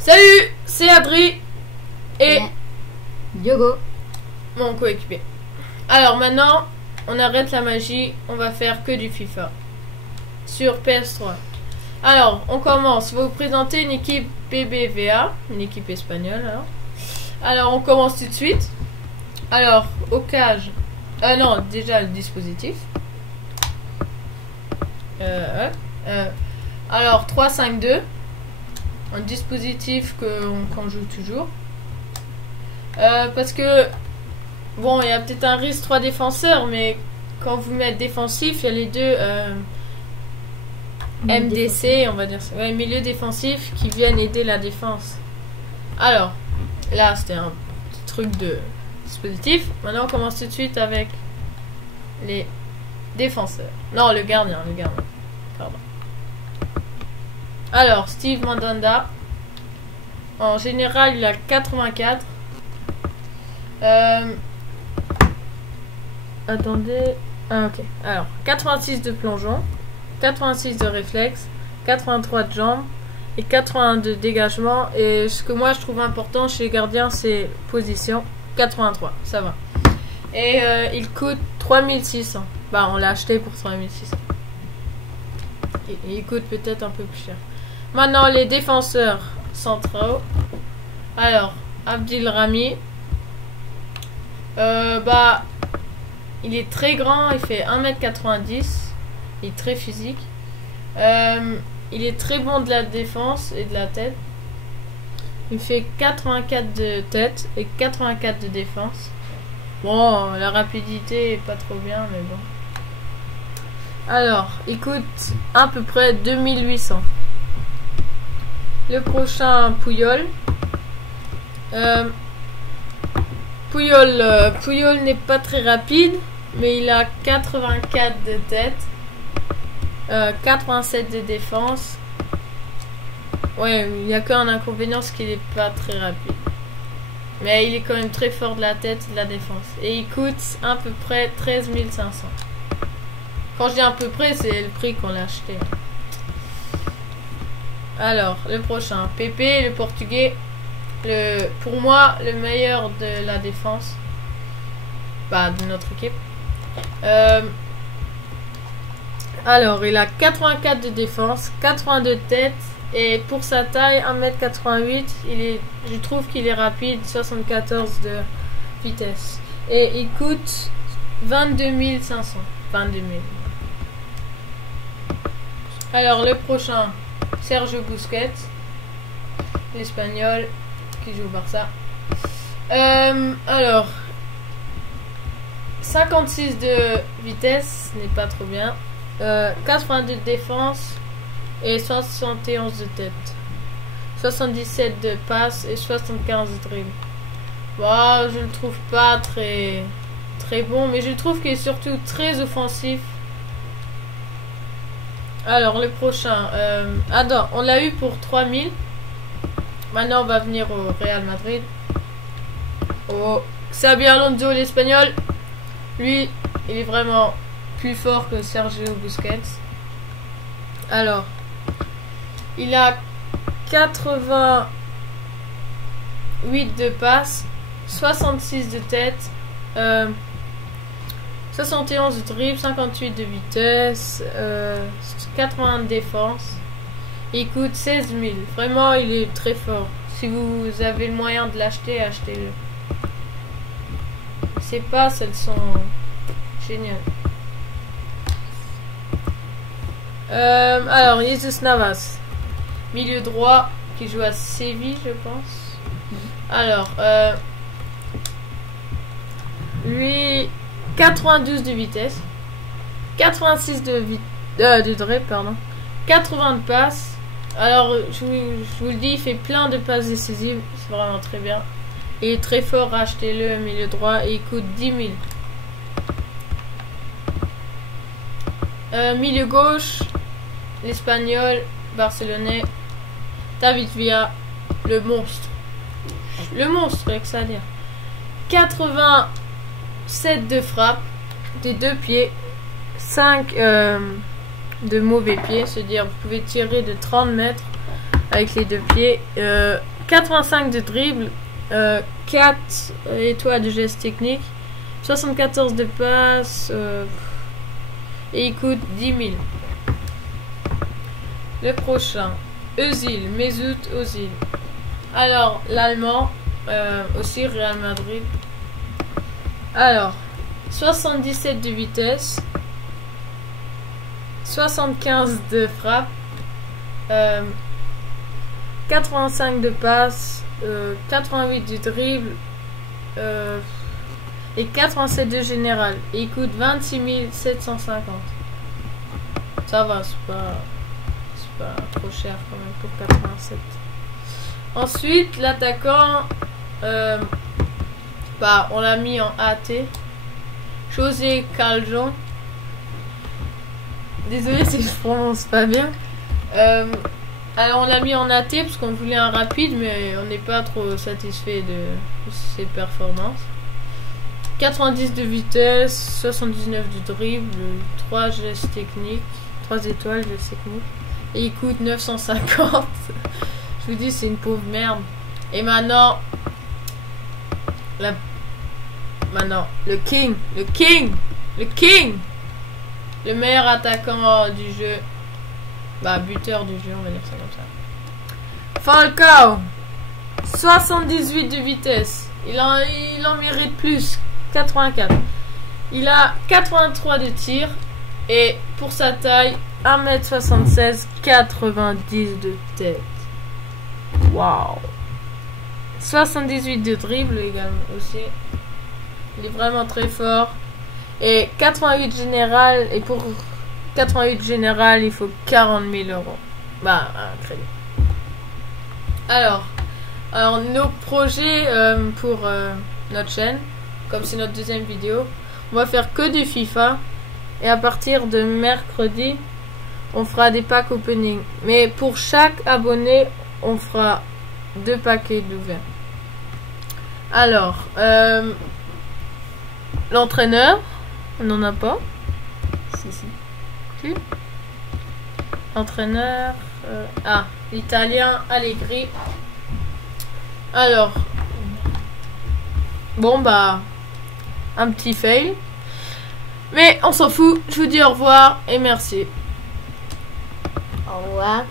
Salut, c'est Adri et Diogo, mon coéquipier. Alors maintenant, on arrête la magie, on va faire que du FIFA sur PS3. Alors, on commence. Je vais vous présenter une équipe BBVA, une équipe espagnole. Alors, on commence tout de suite. Alors, au cage. Non, déjà le dispositif. Alors, 3-5-2. Un dispositif qu'on joue toujours. Parce que, bon, il y a peut-être un risque 3 défenseurs, mais quand vous mettez défensif, il y a les deux MDC, on va dire ça. Ouais, milieu défensif qui viennent aider la défense. Alors, là, c'était un petit truc de dispositif. Maintenant, on commence tout de suite avec les défenseurs. Non, le gardien. Pardon. Alors, Steve Mandanda. En général, il a 84. Attendez. Ah, ok. Alors, 86 de plongeon, 86 de réflexe, 83 de jambes et 81 de dégagement. Et ce que moi je trouve important chez les gardiens, c'est position. 83, ça va. Et il coûte 3600. Bah, on l'a acheté pour 3600. Et il coûte peut-être un peu plus cher. Maintenant, les défenseurs centraux. Alors, Abdelrahmi. Bah, il est très grand, il fait 1m90. Il est très physique. Il est très bon de la défense et de la tête. Il fait 84 de tête et 84 de défense. Bon, la rapidité est pas trop bien, mais bon. Alors, il coûte à peu près 2800. Le prochain, Puyol. Puyol n'est pas très rapide, mais il a 84 de tête, 87 de défense. Ouais, il n'y a qu'un inconvénient, c'est qu'il n'est pas très rapide. Mais il est quand même très fort de la tête et de la défense. Et il coûte à peu près 13 500. Quand je dis à peu près, c'est le prix qu'on l'a acheté. Alors, le prochain, Pepe, le portugais. Pour moi, le meilleur de la défense. Bah, de notre équipe. Alors, il a 84 de défense, 82 de tête. Et pour sa taille, 1m88, je trouve qu'il est rapide, 74 de vitesse. Et il coûte 22 500. 22 000. Alors, le prochain, Sergio Busquets, l'Espagnol qui joue au Barça. Alors, 56 de vitesse, ce n'est pas trop bien. 82 de défense et 71 de tête. 77 de passe et 75 de dribble. Bon, je le trouve pas très bon, mais je trouve qu'il est surtout très offensif. Alors, le prochain. Attends, on l'a eu pour 3000. Maintenant, on va venir au Real Madrid. Oh, Xabi Alonso, l'Espagnol. Lui, il est vraiment plus fort que Sergio Busquets. Alors, il a 88 de passe, 66 de tête, 71 de dribble, 58 de vitesse, 80 de défense. Il coûte 16 000. Vraiment, il est très fort. Si vous avez le moyen de l'acheter, achetez-le. Ces passes, elles sont géniales. Alors, Jesus Navas. Milieu droit, qui joue à Séville, je pense. Alors, lui, 92 de vitesse, 86 de dribble, pardon, 80 de passe. Alors, je vous le dis, il fait plein de passes décisives, c'est vraiment très bien. Il est très fort, achetez-le, milieu droit, et il coûte 10 000. Milieu gauche, l'Espagnol, barcelonais, David Villa, le monstre. Le monstre, avec ça à dire. 87 de frappe, des deux pieds, 5 de mauvais pieds, c'est-à-dire vous pouvez tirer de 30 mètres. avec les 2 pieds. 85 de dribble, 4 étoiles de geste technique, 74 de passe, et il coûte 10 000. Le prochain, Özil, Mesut Özil. Alors, l'allemand, aussi Real Madrid. Alors, 77 de vitesse, 75 de frappe, 85 de passe, 88 de dribble, et 87 de général. Et il coûte 26 750. Ça va, c'est pas trop cher quand même pour 87. Ensuite, l'attaquant, on l'a mis en AT. José Caljon. Désolé si je prononce pas bien. Alors on l'a mis en AT parce qu'on voulait un rapide, mais on n'est pas trop satisfait de ses performances. 90 de vitesse, 79 de dribble, 3 gestes techniques, 3 étoiles gestes techniques. Et il coûte 950. Je vous dis, c'est une pauvre merde. Et maintenant, le king, le meilleur attaquant du jeu, buteur du jeu, on va dire ça comme ça. Falcao, 78 de vitesse. Il en mérite plus, 84. Il a 83 de tir et pour sa taille, 1m76, 90 de tête. Waouh. 78 de dribble également aussi. Il est vraiment très fort. Et 88 général. Et pour 88 général, il faut 40 000 euros. Un crédit. Alors nos projets pour notre chaîne, comme c'est notre deuxième vidéo, on va faire que du FIFA. Et à partir de mercredi, on fera des packs opening. Mais pour chaque abonné, on fera 2 paquets d'ouverts. Alors, l'entraîneur, on n'en a pas. Si. L'entraîneur, l'italien Allegri. Alors, un petit fail. Mais on s'en fout. Je vous dis au revoir et merci. Au revoir.